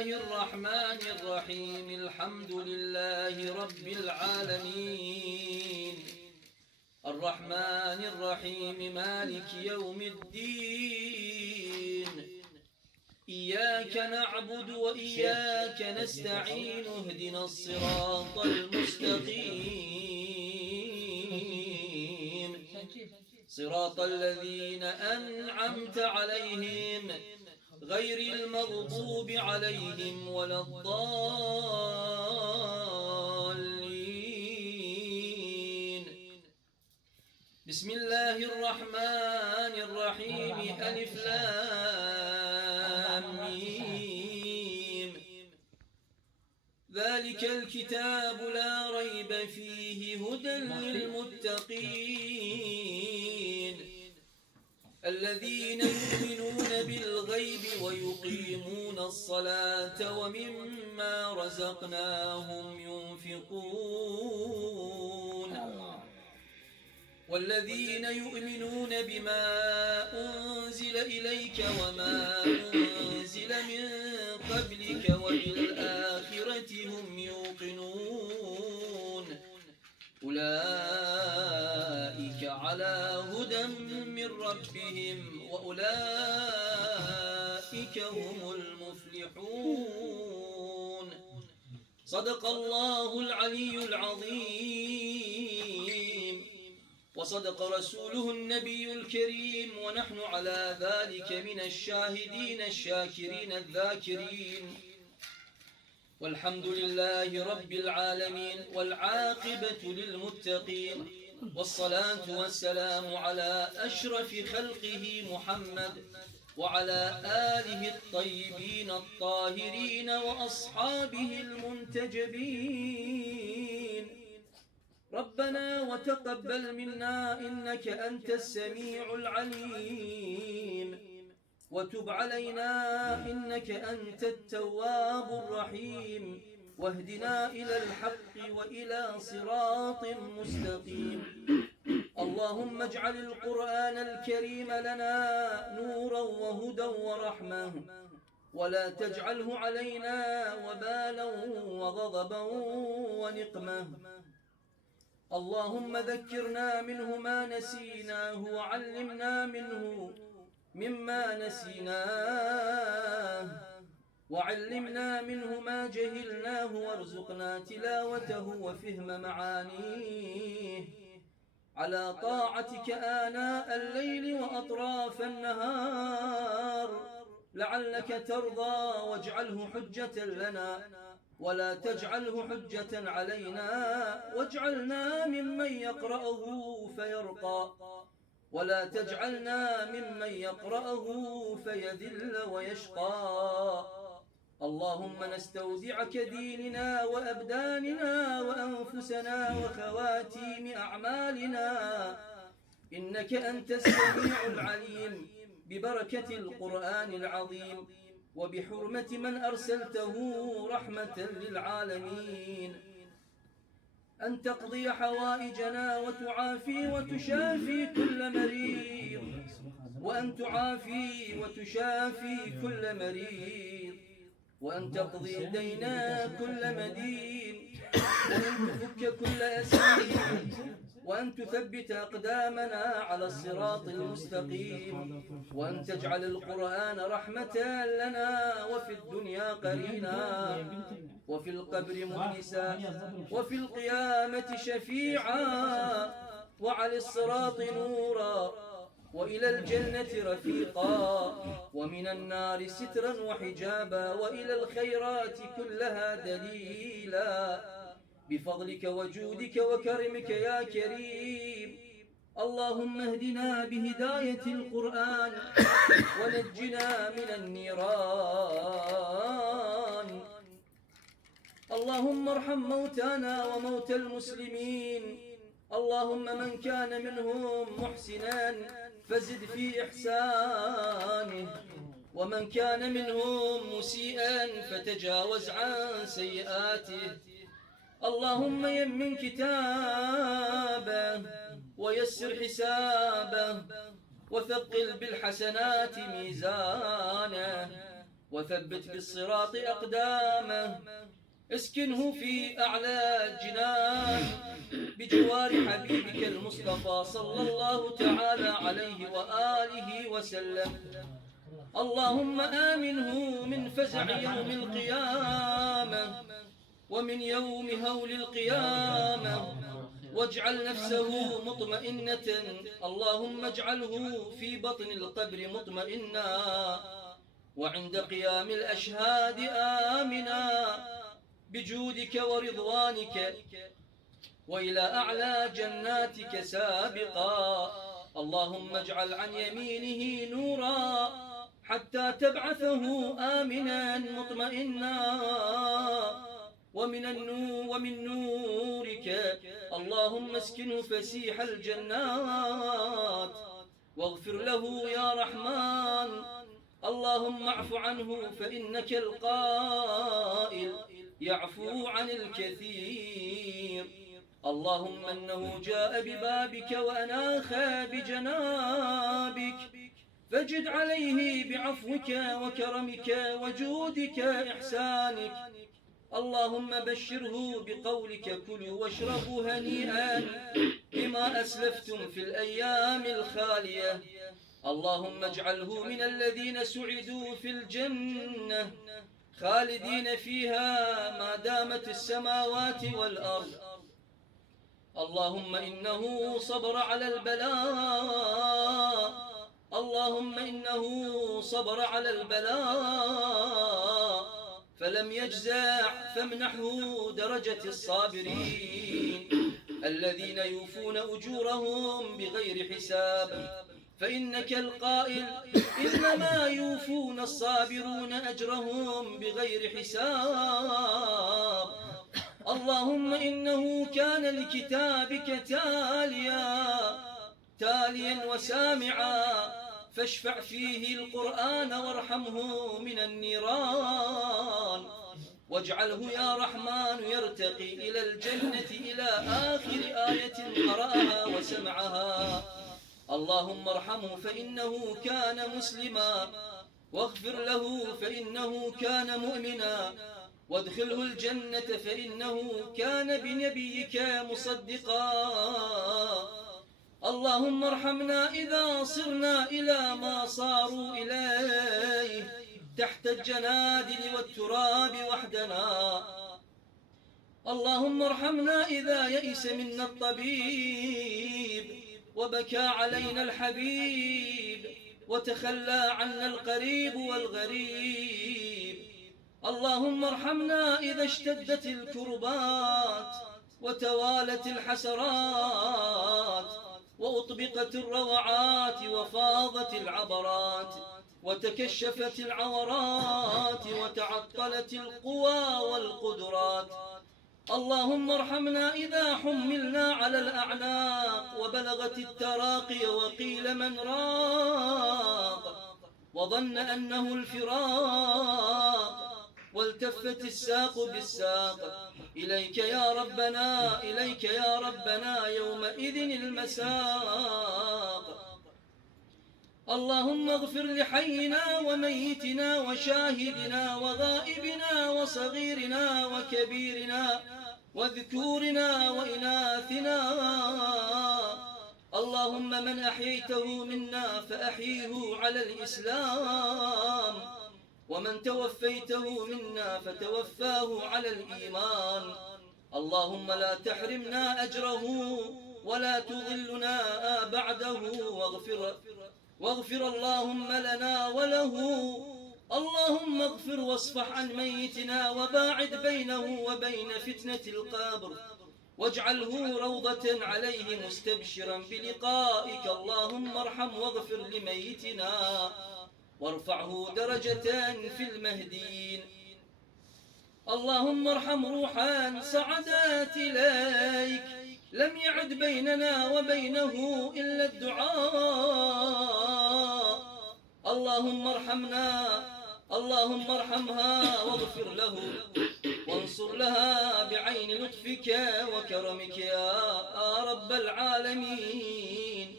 الله الرحمن الرحيم الحمد لله رب العالمين الرحمن الرحيم مالك يوم الدين إياك نعبد وإياك نستعين اهدنا الصراط المستقيم صراط الذين أنعمت عليهم غير المغضوب عليهم ولا الضالين بسم الله الرحمن الرحيم ألف لام ميم ذلك الكتاب لا ريب فيه هدى للمتقين الذين يؤمنون بالغيب ويقيمون الصلاة ومما رزقناهم ينفقون والذين يؤمنون بما أنزل إليك وما أنزل من قبلك وبالآخرة هم يوقنون أولئك على هدى من ربهم وأولئك هم المفلحون صدق الله العلي العظيم وصدق رسوله النبي الكريم ونحن على ذلك من الشاهدين الشاكرين الذاكرين والحمد لله رب العالمين والعاقبة للمتقين والصلاة والسلام على أشرف خلقه محمد وعلى آله الطيبين الطاهرين وأصحابه المنتجبين ربنا وتقبل منا إنك أنت السميع العليم وتب علينا إنك أنت التواب الرحيم واهدنا إلى الحق وإلى صراط مستقيم اللهم اجعل القرآن الكريم لنا نورا وهدى ورحمة ولا تجعله علينا وبالا وغضبا ونقمة اللهم ذكرنا منه ما نسيناه وعلمنا منه مما نسيناه وعلمنا منه ما جهلناه وارزقنا تلاوته وفهم معانيه على طاعتك آناء الليل وأطراف النهار لعلك ترضى واجعله حجة لنا ولا تجعله حجة علينا واجعلنا ممن يقرأه فيرقى ولا تجعلنا ممن يقرأه فيذل ويشقى اللهم نستودعك ديننا وأبداننا وأنفسنا وخواتيم أعمالنا إنك أنت السميع العليم ببركة القرآن العظيم وبحرمة من أرسلته رحمة للعالمين أن تقضي حوائجنا وتعافي وتشافي كل مريض وأن تعافي وتشافي كل مريض وأن تقضي دينا كل مدين وأن تفك كل أسير وأن تثبت أقدامنا على الصراط المستقيم وأن تجعل القرآن رحمة لنا وفي الدنيا قرينا وفي القبر مؤنسا وفي القيامة شفيعا وعلى الصراط نورا وإلى الجنة رفيقا ومن النار سترا وحجابا وإلى الخيرات كلها دليلا بفضلك وجودك وكرمك يا كريم اللهم اهدنا بهداية القرآن ونجنا من النيران اللهم ارحم موتانا وموتى المسلمين اللهم من كان منهم محسنا فزد في إحسانه ومن كان منهم مسيئا فتجاوز عن سيئاته اللهم يمن كتابه ويسر حسابه وثقل بالحسنات ميزانه وثبت بالصراط أقدامه، اسكنه في أعلى الجنان بجوار حبيبك المصطفى صلى الله تعالى عليه وآله وسلم. اللهم آمنه من فزع يوم القيامة ومن يوم هول القيامة، واجعل نفسه مطمئنة. اللهم اجعله في بطن القبر مطمئنا، وعند قيام الأشهاد آمنا بجودك ورضوانك، وإلى أعلى جناتك سابقا. اللهم اجعل عن يمينه نورا حتى تبعثه آمنا مطمئنا، ومن نورك اللهم اسكنه فسيح الجنات، واغفر له يا رحمن. اللهم اعف عنه فإنك القائل يعفو عن الكثير. اللهم إنه جاء ببابك وأناخ بجنابك، فجد عليه بعفوك وكرمك وجودك إحسانك. اللهم بشره بقولك كلوا واشربوا هنيئا بما أسلفتم في الأيام الخالية. اللهم اجعله من الذين سعدوا في الجنة خالدين فيها ما دامت السماوات والأرض. اللهم إنه صبر على البلاء، اللهم إنه صبر على البلاء فلم يجزع، فامنحه درجة الصابرين الذين يوفون أجورهم بغير حساب، فإنك القائل إنما يوفون الصابرون أجرهم بغير حساب. اللهم إنه كان لكتابك تاليا وسامعا، فاشفع فيه القرآن وارحمه من النيران، واجعله يا رحمن يرتقي إلى الجنة إلى آخر آية قرأها وسمعها. اللهم ارحمه فإنه كان مسلما، واغفر له فإنه كان مؤمنا، وادخله الجنة فإنه كان بنبيك مصدقا. اللهم ارحمنا إذا صرنا إلى ما صاروا إليه تحت الجنادل والتراب وحدنا. اللهم ارحمنا إذا يئس منا الطبيب وبكى علينا الحبيب وتخلى عنا القريب والغريب. اللهم ارحمنا إذا اشتدت الكربات وتوالت الحسرات وأطبقت الروعات وفاضت العبرات وتكشفت العورات وتعطلت القوى والقدرات. اللهم ارحمنا إذا حملنا على الأعناق وبلغت التراقي وقيل من راق وظن أنه الفراق والتفت الساق بالساق. إليك يا ربنا، إليك يا ربنا يومئذ المساق. اللهم اغفر لحينا وميتنا وشاهدنا وغائبنا وصغيرنا وكبيرنا وذكورنا وإناثنا. اللهم من أحييته منا فأحيه على الإسلام، ومن توفيته منا فتوفاه على الإيمان. اللهم لا تحرمنا أجره ولا تضلنا بعده، واغفر اللهم لنا وله. اللهم اغفر واصفح عن ميتنا وباعد بينه وبين فتنة القبر، واجعله روضة عليه مستبشرا بلقائك. اللهم ارحم واغفر لميتنا وارفعه درجة في المهديين. اللهم ارحم روحا صعدت إليك لم يعد بيننا وبينه إلا الدعاء. اللهم ارحمنا، اللهم ارحمها واغفر له وانصر لها بعين لطفك وكرمك يا رب العالمين.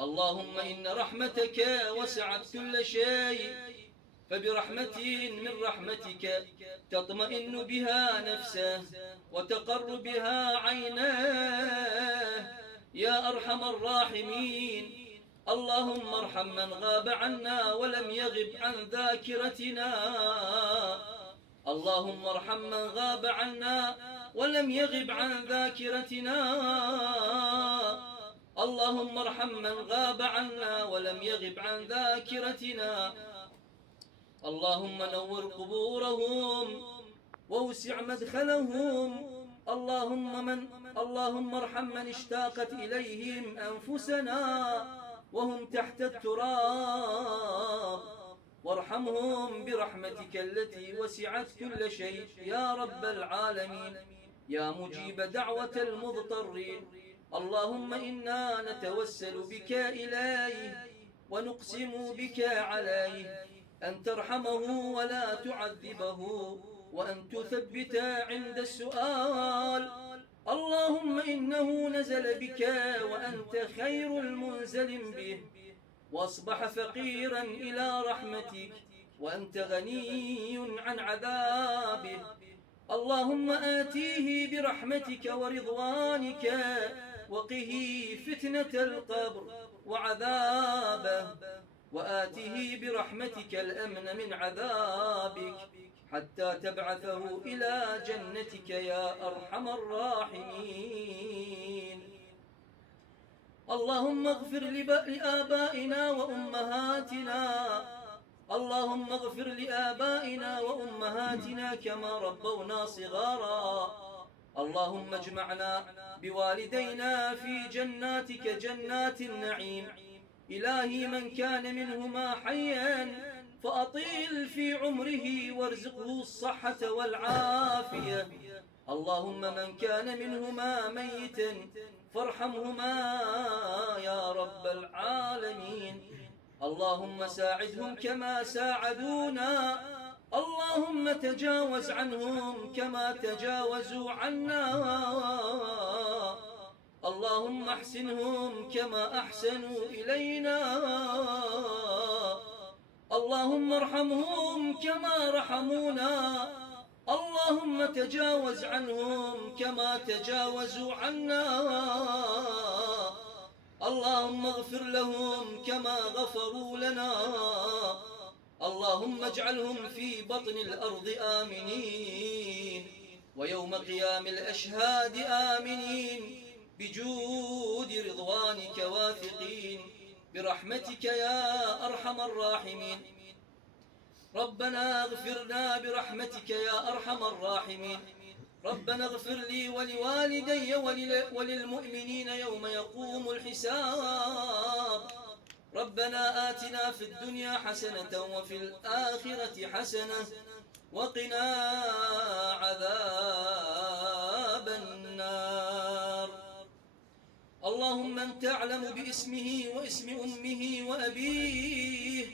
اللهم إن رحمتك وسعت كل شيء فبرحمة من رحمتك تطمئن بها نفسه وتقر بها عيناه يا أرحم الراحمين. اللهم ارحم من غاب عنا ولم يغب عن ذاكرتنا. اللهم ارحم من غاب عنا ولم يغب عن ذاكرتنا. اللهم ارحم من غاب عنا ولم يغب عن ذاكرتنا. اللهم نور قبورهم ووسع مدخلهم. اللهم ارحم من اشتاقت إليهم أنفسنا وهم تحت التراب، وارحمهم برحمتك التي وسعت كل شيء يا رب العالمين يا مجيب دعوة المضطرين. اللهم إنا نتوسل بك إليه ونقسم بك عليه أن ترحمه ولا تعذبه وأن تثبت عند السؤال. اللهم إنه نزل بك وأنت خير المنزل به، وأصبح فقيرا إلى رحمتك وأنت غني عن عذابه. اللهم آتيه برحمتك ورضوانك وقه فتنة القبر وعذابه، وآته برحمتك الأمن من عذابك حتى تبعثه إلى جنتك يا أرحم الراحمين. اللهم اغفر لآبائنا وأمهاتنا. اللهم اغفر لآبائنا وأمهاتنا كما ربونا صغارا. اللهم اجمعنا بوالدينا في جناتك جنات النعيم. إلهي من كان منهما حيا فأطيل في عمره وارزقه الصحة والعافية. اللهم من كان منهما ميتا فارحمهما يا رب العالمين. اللهم ساعدهم كما ساعدونا. اللهم تجاوز عنهم كما تجاوزوا عنا. اللهم احسنهم كما أحسنوا إلينا. اللهم ارحمهم كما رحمونا. اللهم تجاوز عنهم كما تجاوزوا عنا. اللهم اغفر لهم كما غفروا لنا. اللهم اجعلهم في بطن الأرض آمنين، ويوم قيام الأشهاد آمنين، بجود رضوانك واثقين برحمتك يا أرحم الراحمين. ربنا اغفرنا برحمتك يا أرحم الراحمين. ربنا اغفر لي ولوالدي وللمؤمنين يوم يقوم الحساب. ربنا آتنا في الدنيا حسنة وفي الآخرة حسنة وقنا عذاب النار. اللهم أنت أعلم باسمه واسم أمه وأبيه.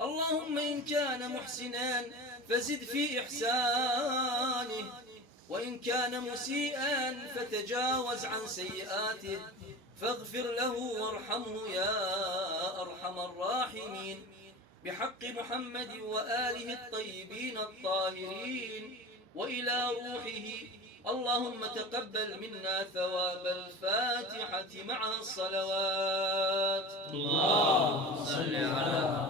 اللهم إن كان محسنا فزد في إحسانه، وإن كان مسيئا فتجاوز عن سيئاته، فاغفر له وارحمه يا أرحم الراحمين، بحق محمد وآله الطيبين الطاهرين وإلى روحه. اللهم تقبل منا ثواب الفاتحة مع الصلوات. اللهم صل على